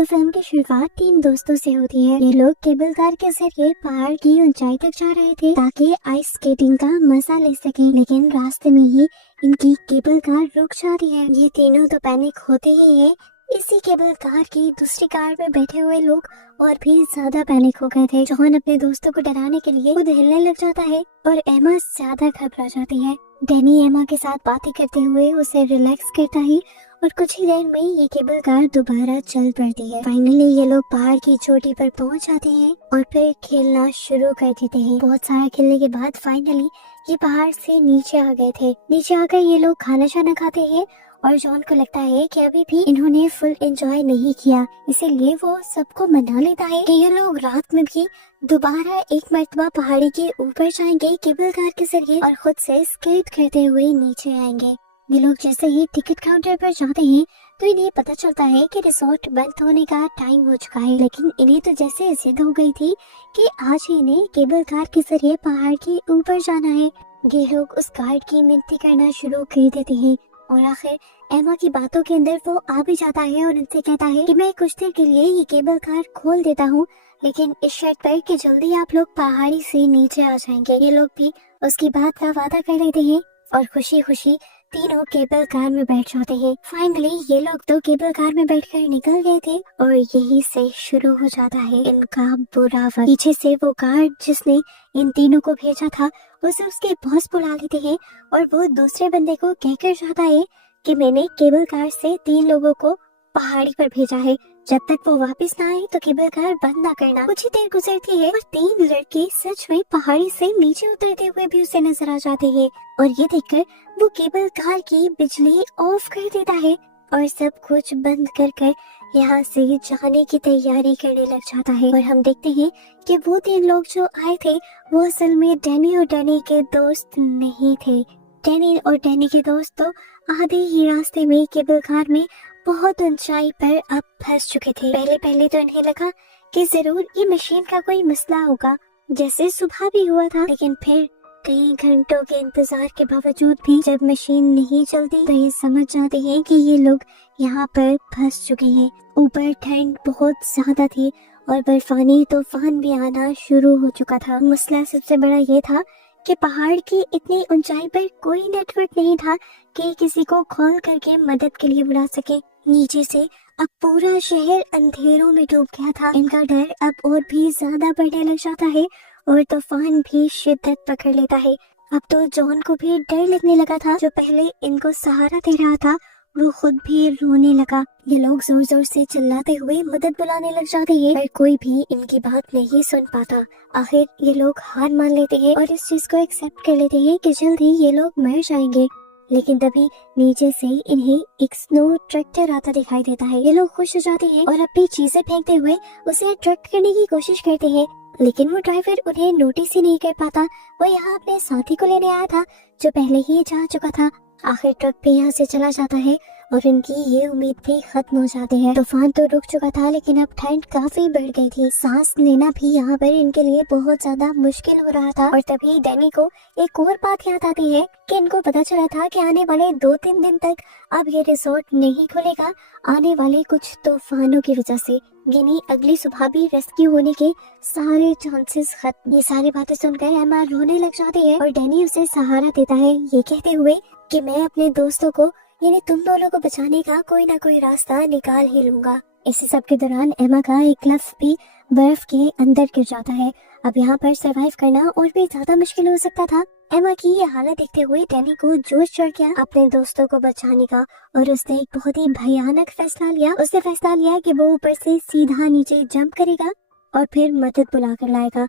तो फिल्म की शुरुआत 3 दोस्तों से होती है। ये लोग केबल कार के जरिए पहाड़ की ऊंचाई तक जा रहे थे ताकि आइस स्केटिंग का मजा ले सकें, लेकिन रास्ते में ही इनकी केबल कार रुक जाती है। ये तीनों तो पैनिक होते ही है। इसी केबल कार की दूसरी कार में बैठे हुए लोग और भी ज्यादा पैनिक हो गए थे। जॉन अपने दोस्तों को डराने के लिए खुद हिलने लग जाता है और एमा ज्यादा घबरा जाती है। डैनी एमा के साथ बातें करते हुए उसे रिलैक्स करता है और कुछ ही देर में ये केबल कार दोबारा चल पड़ती है। फाइनली ये लोग पहाड़ की चोटी पर पहुंच जाते हैं और फिर खेलना शुरू कर देते हैं। बहुत सारा खेलने के बाद फाइनली ये पहाड़ से नीचे आ गए थे। नीचे आकर ये लोग खाना शाना खाते हैं और जॉन को लगता है कि अभी भी इन्होंने फुल एंजॉय नहीं किया, इसीलिए वो सबको मना लेता है कि ये लोग रात में भी दोबारा एक मर्तबा पहाड़ी के ऊपर जाएंगे केबल कार के जरिए और खुद से स्केट करते हुए नीचे आएंगे। ये लोग जैसे ही टिकट काउंटर पर जाते हैं तो इन्हें पता चलता है कि रिसोर्ट बंद होने का टाइम हो चुका है, लेकिन इन्हें तो जैसे जिद हो गई थी कि आज ही इन्हें केबल कार के जरिए पहाड़ के ऊपर जाना है। ये लोग उस गार्ड की मिन्नती करना शुरू कर देते हैं और आखिर एमा की बातों के अंदर वो आ भी जाता है और उनसे कहता है कि मैं कुछ देर के लिए ये केबल कार खोल देता हूँ, लेकिन इस शर्त पर कि जल्दी आप लोग पहाड़ी से नीचे आ जाएंगे। ये लोग भी उसकी बात का वादा कर लेते हैं और खुशी खुशी तीनों केबल कार में बैठ जाते हैं। फाइनली ये लोग तो केबल कार में बैठकर निकल गए थे और यहीं से शुरू हो जाता है इनका बुरा वक्त। पीछे से वो गार्ड जिसने इन तीनों को भेजा था उसे उसके बॉस बुला लेते हैं और वो दूसरे बंदे को कहकर जाता है कि मैंने केबल कार से 3 लोगों को पहाड़ी पर भेजा है, जब तक वो वापस ना आए तो केबल कार बंद ना करना। कुछ ही देर गुजरती है और 3 लड़के सच में पहाड़ी से नीचे उतरते हुए भी उसे नजर आ जाते हैं और ये देखकर वो केबल कार की बिजली ऑफ कर देता है और सब कुछ बंद कर यहाँ से जाने की तैयारी करने लग जाता है। और हम देखते हैं कि वो 3 लोग जो आए थे वो असल में डैनी और डैनी के दोस्त नहीं थे। डैनी और डैनी के दोस्त तो आधे ही रास्ते में केबल कार में बहुत ऊंचाई पर अब फंस चुके थे। पहले तो इन्हें लगा कि जरूर ये मशीन का कोई मसला होगा, जैसे सुबह भी हुआ था, लेकिन फिर कई घंटों के इंतजार के बावजूद भी जब मशीन नहीं चलती तो ये समझ जाते हैं कि ये लोग यहाँ पर फंस चुके हैं। ऊपर ठंड बहुत ज्यादा थी और बर्फानी तूफान भी आना शुरू हो चुका था। मसला सबसे बड़ा ये था कि पहाड़ की इतनी ऊंचाई पर कोई नेटवर्क नहीं था कि किसी को कॉल करके मदद के लिए बुला सके। नीचे से अब पूरा शहर अंधेरों में डूब गया था। इनका डर अब और भी ज्यादा बढ़ने लग जाता है और तूफान भी शिद्दत पकड़ लेता है। अब तो जॉन को भी डर लगने लगा था। जो पहले इनको सहारा दे रहा था वो खुद भी रोने लगा। ये लोग जोर जोर से चिल्लाते हुए मदद बुलाने लग जाते हैं पर कोई भी इनकी बात नहीं सुन पाता। आखिर ये लोग हार मान लेते हैं और इस चीज को एक्सेप्ट कर लेते हैं कि जल्द ही ये लोग मर जाएंगे। लेकिन तभी नीचे से इन्हें एक स्नो ट्रैक्टर आता दिखाई देता है। ये लोग खुश हो जाते हैं और अपनी चीजें फेंकते हुए उसे अट्रैक्ट करने की कोशिश करते हैं, लेकिन वो ड्राइवर उन्हें नोटिस ही नहीं कर पाता। वो यहाँ अपने साथी को लेने आया था जो पहले ही जा चुका था। आखिर ट्रक भी यहाँ से चला जाता है और इनकी ये उम्मीद भी खत्म हो जाती है। तूफान तो रुक चुका था लेकिन अब ठंड काफी बढ़ गई थी। सांस लेना भी यहाँ पर इनके लिए बहुत ज्यादा मुश्किल हो रहा था। और तभी डैनी को एक और बात याद आती है कि इनको पता चला था कि आने वाले 2-3 दिन तक अब ये रिसोर्ट नहीं खुलेगा, आने वाले कुछ तूफानों की वजह से। यानी अगली सुबह भी रेस्क्यू होने के सारे चांसेस खत्म। ये सारी बातें सुनकर एमा रोने लग जाती है और डैनी उसे सहारा देता है ये कहते हुए कि मैं अपने दोस्तों को यानी तुम दोनों को बचाने का कोई ना कोई रास्ता निकाल ही लूंगा। इसी सब के दौरान एमा का एक ग्लव्स भी बर्फ के अंदर गिर जाता है। अब यहाँ पर सरवाइव करना और भी ज्यादा मुश्किल हो सकता था। एमा की ये हालत देखते हुए डैनी को जोश चढ़ गया अपने दोस्तों को बचाने का और उसने एक बहुत ही भयानक फैसला लिया। उसने फैसला लिया कि वो ऊपर से सीधा नीचे जंप करेगा और फिर मदद बुला कर लाएगा।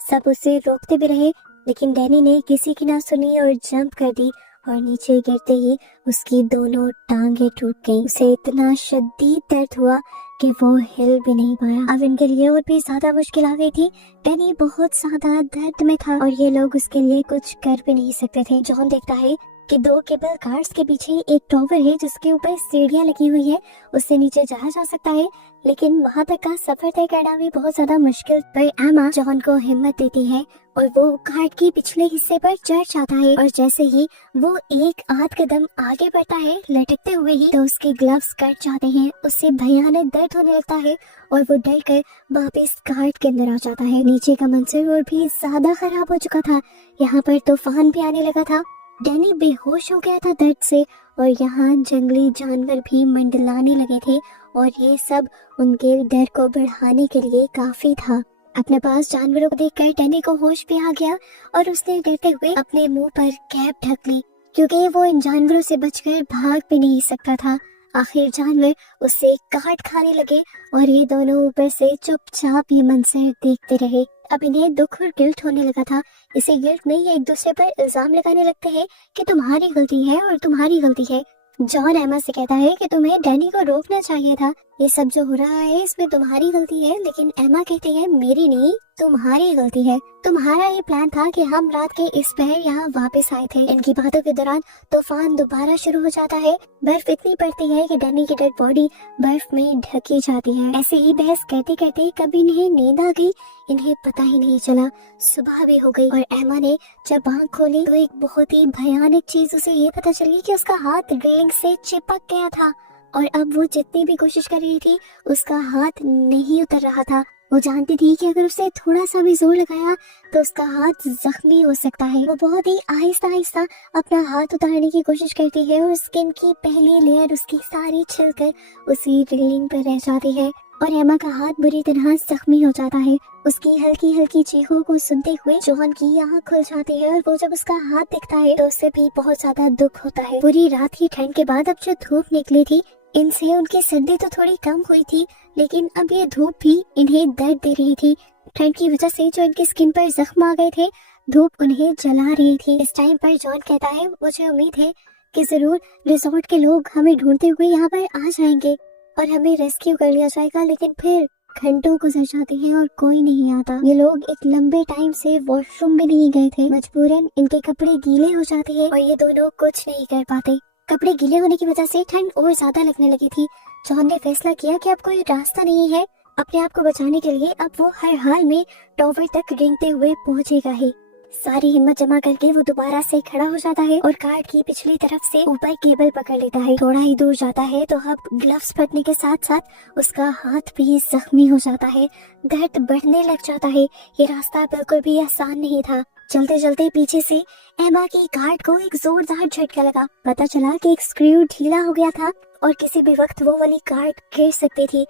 सब उसे रोकते भी रहे लेकिन डैनी ने किसी की ना सुनी और जंप कर दी और नीचे गिरते ही उसकी दोनों टांगे टूट गईं। उसे इतना शदीद दर्द हुआ कि वो हिल भी नहीं पाया। अब इनके लिए और भी ज्यादा मुश्किल आ गई थी। डैनी बहुत ज्यादा दर्द में था और ये लोग उसके लिए कुछ कर भी नहीं सकते थे। जॉन देखता है कि 2 केबल कार्स के पीछे एक टॉवर है जिसके ऊपर सीढ़ियां लगी हुई है, उससे नीचे जाया जा सकता है, लेकिन वहां तक का सफर तय करना भी बहुत ज्यादा मुश्किल। पर एमा जॉन को हिम्मत देती है और वो कार्ड के पिछले हिस्से पर चढ़ जाता है और जैसे ही वो एक आध कदम आगे बढ़ता है लटकते हुए ही, तो उसके ग्लव्स कट जाते हैं, उससे भयानक दर्द होने लगता है और वो डर कर वापस कार्ड के अंदर आ जाता है। नीचे का मंजर और भी ज्यादा खराब हो चुका था, यहाँ पर तूफान भी आने लगा था, डैनी बेहोश हो गया था दर्द से और यहाँ जंगली जानवर भी मंडलाने लगे थे और ये सब उनके डर को बढ़ाने के लिए काफी था। अपने पास जानवरों को देखकर डैनी को होश भी आ गया और उसने डरते हुए अपने मुंह पर कैप ढक ली, क्योंकि वो इन जानवरों से बचकर भाग भी नहीं सकता था। आखिर जानवर उससे काट खाने लगे और ये दोनों ऊपर से चुपचाप ये मंजर देखते रहे। अब इन्हें दुख और गिल्ट होने लगा था। इसी गिल्ट में ये एक दूसरे पर इल्जाम लगाने लगते हैं कि तुम्हारी गलती है और तुम्हारी गलती है। जॉन एमा से कहता है कि तुम्हें डैनी को रोकना चाहिए था, ये सब जो हो रहा है इसमें तुम्हारी गलती है, लेकिन एमा कहती है मेरी नहीं, तुम्हारी गलती है। तुम्हारा ये प्लान था कि हम रात के इस पहर यहाँ वापस आए थे। इनकी बातों के दौरान तूफान दोबारा शुरू हो जाता है। बर्फ इतनी पड़ती है कि डैनी की डेड बॉडी बर्फ में ढकी जाती है। ऐसे ही बहस करते करते कभी इन्हें नींद आ गई, इन्हें पता ही नहीं चला। सुबह भी हो गई और एमा ने जब आँख खोली तो एक बहुत ही भयानक चीज उसे ये पता चली कि उसका हाथ रेलिंग से चिपक गया था और अब वो जितनी भी कोशिश कर रही थी उसका हाथ नहीं उतर रहा था। वो जानती थी कि अगर उसे थोड़ा सा भी जोर लगाया तो उसका हाथ जख्मी हो सकता है। वो बहुत ही आहिस्ता आहिस्ता अपना हाथ उतारने की कोशिश करती है और स्किन की पहली लेयर उसकी सारी छिलकर उसी रेलिंग पर रह जाती है और एमा का हाथ बुरी तरह जख्मी हो जाता है। उसकी हल्की हल्की चीखों को सुनते हुए जॉन की आँख खुल जाती है और वो जब उसका हाथ दिखता है तो उसे भी बहुत ज्यादा दुख होता है। पूरी रात की ठंड के बाद अब जो धूप निकली थी, इनसे उनकी सर्दी तो थोड़ी कम हुई थी, लेकिन अब ये धूप भी इन्हें दर्द दे रही थी। ठंड की वजह से जो इनकी स्किन पर जख्म आ गए थे, धूप उन्हें जला रही थी। इस टाइम पर जॉन कहता है मुझे उम्मीद है कि जरूर रिजॉर्ट के लोग हमें ढूंढते हुए यहाँ पर आ जाएंगे और हमें रेस्क्यू कर लिया जाएगा, लेकिन फिर घंटों गुजर जाते हैं और कोई नहीं आता। ये लोग एक लंबे टाइम से वॉशरूम भी नहीं गए थे, मजबूरन इनके कपड़े गीले हो जाते हैं और ये दोनों कुछ नहीं कर पाते। कपड़े गीले होने की वजह से ठंड और ज्यादा लगने लगी थी। जॉन ने फैसला किया कि अब कोई रास्ता नहीं है अपने आप को बचाने के लिए, अब वो हर हाल में टॉवर तक रेंगते हुए पहुंचेगा ही। सारी हिम्मत जमा करके वो दोबारा से खड़ा हो जाता है और कार्ड की पिछली तरफ से ऊपर केबल पकड़ लेता है। थोड़ा ही दूर जाता है तो अब ग्लव्स फटने के साथ साथ उसका हाथ भी जख्मी हो जाता है। दर्द बढ़ने लग जाता है। ये रास्ता बिल्कुल भी आसान नहीं था। चलते चलते पीछे से एमा की कार्ड को एक जोरदार झटका लगा। पता चला कि एक स्क्रू ढीला हो गया था और किसी भी वक्त वो वाली कार्ड गिर सकती थी।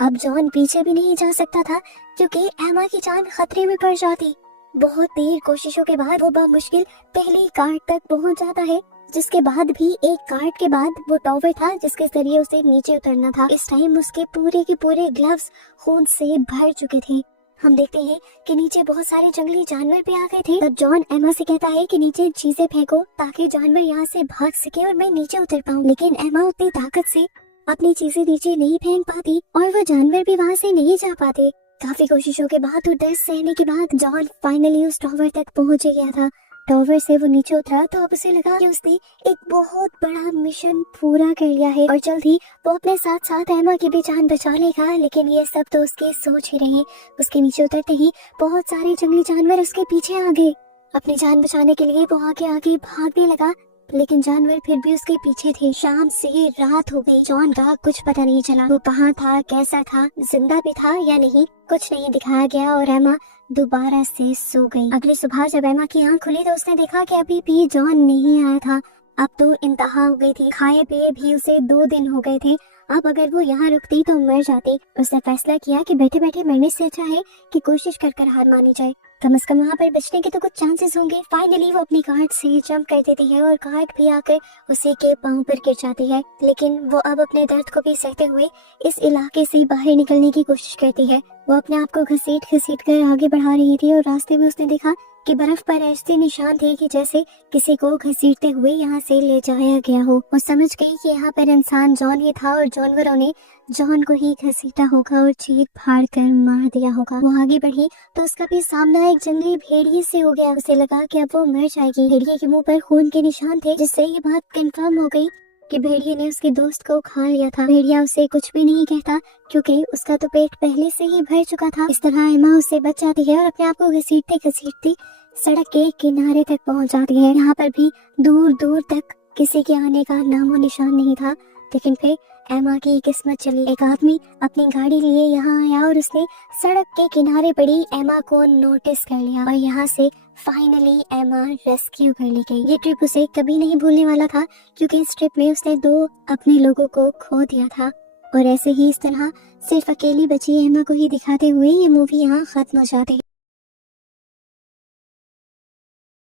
अब जॉन पीछे भी नहीं जा सकता था क्योंकि एमा की जान खतरे में पड़ जाती। बहुत देर कोशिशों के बाद वो बामुश्किल पहली कार्ड तक पहुंच जाता है, जिसके बाद भी एक कार्ड के बाद वो टॉवर था जिसके जरिए उसे नीचे उतरना था। इस टाइम उसके पूरे के पूरे ग्लव्स खून से भर चुके थे। हम देखते हैं कि नीचे बहुत सारे जंगली जानवर भी आ गए थे। तब जॉन एमा से कहता है कि नीचे चीजें फेंको ताकि जानवर यहाँ से भाग सके और मैं नीचे उतर पाऊँ, लेकिन एमा उतनी ताकत से अपनी चीजें नीचे नहीं फेंक पाती और वो जानवर भी वहाँ से नहीं जा पाते। काफी कोशिशों के बाद और डर सहने के बाद जॉन फाइनली उस टॉवर तक पहुंच गया था। टॉवर से वो नीचे उतरा तो अब उसे लगा कि उसने एक बहुत बड़ा मिशन पूरा कर लिया है और जल्द ही वो अपने साथ साथ एमा की भी जान बचा लेगा। लेकिन ये सब तो उसकी सोच ही रही। उसके नीचे उतरते ही बहुत सारे जंगली जानवर उसके पीछे आ गए। अपनी जान बचाने के लिए वो आगे आगे भागने लगा, लेकिन जानवर फिर भी उसके पीछे थे। शाम से रात हो गई। जॉन का कुछ पता नहीं चला। वो कहाँ था, कैसा था, जिंदा भी था या नहीं, कुछ नहीं दिखाया गया और एमा दोबारा से सो गई। अगली सुबह जब एमा की आंख खुली तो उसने देखा कि अभी भी जॉन नहीं आया था। अब तो इंतहा हो गई थी। खाए पिए भी उसे 2 दिन हो गए थे। अब अगर वो यहाँ रुकती तो मर जाती। उसने फैसला किया कि बैठे बैठे मरने से अच्छा है कि कोशिश कर कर हार मानी जाए, कम से कम वहाँ पर बचने के तो कुछ चांसेस होंगे। फाइनली वो अपनी कार्ड से जंप कर देती है और कार्ड भी आकर उसी के पांव पर गिर जाती है। लेकिन वो अब अपने दर्द को भी सहते हुए इस इलाके से बाहर निकलने की कोशिश करती है। वो अपने आप को घसीट घसीट कर आगे बढ़ा रही थी और रास्ते में उसने देखा कि बर्फ पर ऐसे निशान थे कि जैसे किसी को घसीटते हुए यहाँ से ले जाया गया हो। वो समझ गई कि यहाँ पर इंसान जॉन ही था और जानवरों ने जॉन को ही घसीटा होगा और चीर फाड़ कर मार दिया होगा। वो आगे बढ़ी तो उसका भी सामना एक जंगली भेड़िए से हो गया। उसे लगा कि अब वो मर जाएगी। भेड़िए के मुंह पर खून के निशान थे, जिससे ये बात कंफर्म हो गई कि भेड़िए ने उसके दोस्त को खा लिया था। भेड़िया उसे कुछ भी नहीं कहता क्योंकि उसका तो पेट पहले से ही भर चुका था। इस तरह एमा उससे बच जाती है और अपने आप को घसीटते घसीटती सड़क के किनारे तक पहुंच जाती है। यहाँ पर भी दूर दूर तक किसी के आने का नामो निशान नहीं था। लेकिन फिर एमा की किस्मत चली। एक आदमी अपनी गाड़ी लिए यहाँ आया और उसने सड़क के किनारे पड़ी एमा को नोटिस कर लिया और यहाँ से फाइनली एमा रेस्क्यू कर ली गई। ये ट्रिप उसे कभी नहीं भूलने वाला था क्योंकि इस ट्रिप में उसने 2 अपने लोगों को खो दिया था। और ऐसे ही इस तरह सिर्फ अकेली बची एमा को ही दिखाते हुए ये मूवी यहाँ खत्म हो जाती है।